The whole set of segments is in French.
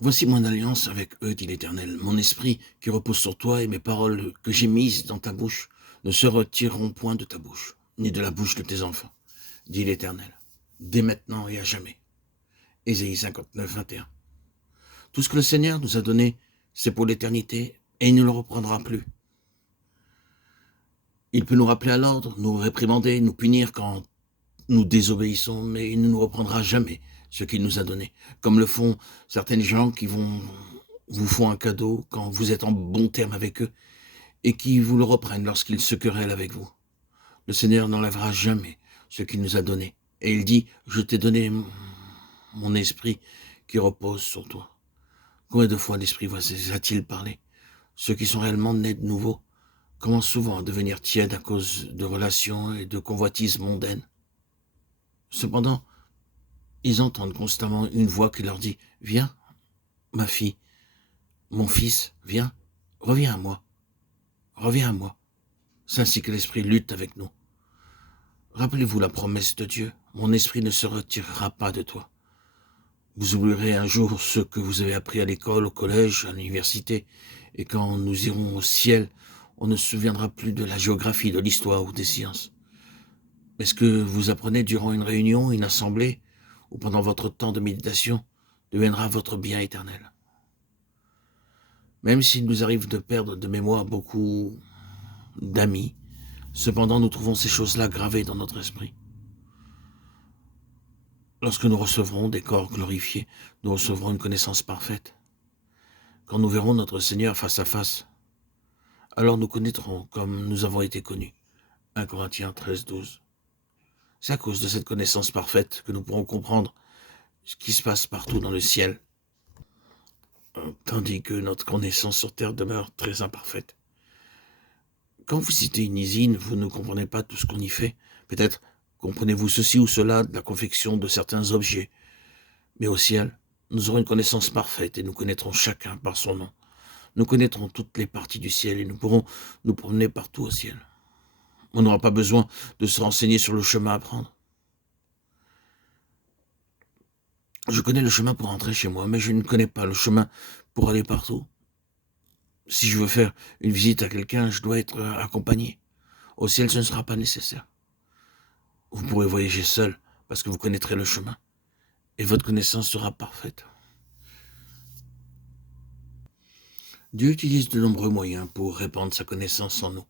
Voici mon alliance avec eux, dit l'Éternel. Mon esprit qui repose sur toi et mes paroles que j'ai mises dans ta bouche ne se retireront point de ta bouche, ni de la bouche de tes enfants, dit l'Éternel, dès maintenant et à jamais. Ésaïe 59, 21. Tout ce que le Seigneur nous a donné, c'est pour l'éternité, et il ne le reprendra plus. Il peut nous rappeler à l'ordre, nous réprimander, nous punir quand nous désobéissons, mais il ne nous reprendra jamais ce qu'il nous a donné, comme le font certaines gens qui vous font un cadeau quand vous êtes en bon terme avec eux, et qui vous le reprennent lorsqu'ils se querellent avec vous. Le Seigneur n'enlèvera jamais ce qu'il nous a donné, et il dit, je t'ai donné mon esprit qui repose sur toi. Combien de fois l'esprit a-t-il parlé? Ceux qui sont réellement nés de nouveau commencent souvent à devenir tièdes à cause de relations et de convoitises mondaines. Cependant, ils entendent constamment une voix qui leur dit « Viens, ma fille, mon fils, viens, reviens à moi, reviens à moi. » C'est ainsi que l'esprit lutte avec nous. Rappelez-vous la promesse de Dieu, mon esprit ne se retirera pas de toi. Vous oublierez un jour ce que vous avez appris à l'école, au collège, à l'université, et quand nous irons au ciel, on ne se souviendra plus de la géographie, de l'histoire ou des sciences. Mais ce que vous apprenez durant une réunion, une assemblée, ou pendant votre temps de méditation, deviendra votre bien éternel. Même s'il nous arrive de perdre de mémoire beaucoup d'amis, cependant nous trouvons ces choses-là gravées dans notre esprit. Lorsque nous recevrons des corps glorifiés, nous recevrons une connaissance parfaite. Quand nous verrons notre Seigneur face à face, alors nous connaîtrons comme nous avons été connus. 1 Corinthiens 13, 12. C'est à cause de cette connaissance parfaite que nous pourrons comprendre ce qui se passe partout dans le ciel, tandis que notre connaissance sur terre demeure très imparfaite. Quand vous citez une usine, vous ne comprenez pas tout ce qu'on y fait. Peut-être comprenez-vous ceci ou cela de la confection de certains objets. Mais au ciel, nous aurons une connaissance parfaite et nous connaîtrons chacun par son nom. Nous connaîtrons toutes les parties du ciel et nous pourrons nous promener partout au ciel. On n'aura pas besoin de se renseigner sur le chemin à prendre. Je connais le chemin pour rentrer chez moi, mais je ne connais pas le chemin pour aller partout. Si je veux faire une visite à quelqu'un, je dois être accompagné. Au ciel, ce ne sera pas nécessaire. Vous pourrez voyager seul parce que vous connaîtrez le chemin et votre connaissance sera parfaite. Dieu utilise de nombreux moyens pour répandre sa connaissance en nous.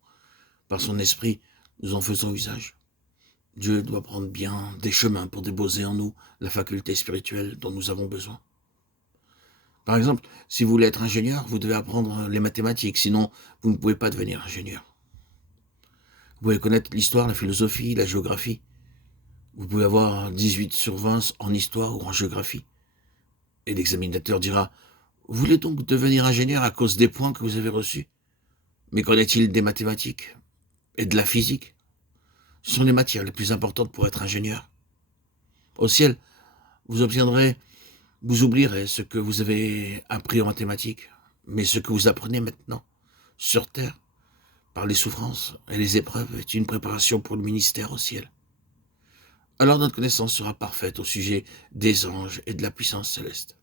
Par son esprit, nous en faisons usage. Dieu doit prendre bien des chemins pour déposer en nous la faculté spirituelle dont nous avons besoin. Par exemple, si vous voulez être ingénieur, vous devez apprendre les mathématiques, sinon vous ne pouvez pas devenir ingénieur. Vous pouvez connaître l'histoire, la philosophie, la géographie. Vous pouvez avoir 18 sur 20 en histoire ou en géographie. Et l'examinateur dira « Vous voulez donc devenir ingénieur à cause des points que vous avez reçus? Mais qu'en est-il des mathématiques et de la physique? Ce sont les matières les plus importantes pour être ingénieur. Au ciel, vous oublierez ce que vous avez appris en mathématiques, mais ce que vous apprenez maintenant, sur terre, par les souffrances et les épreuves, est une préparation pour le ministère au ciel. Alors notre connaissance sera parfaite au sujet des anges et de la puissance céleste.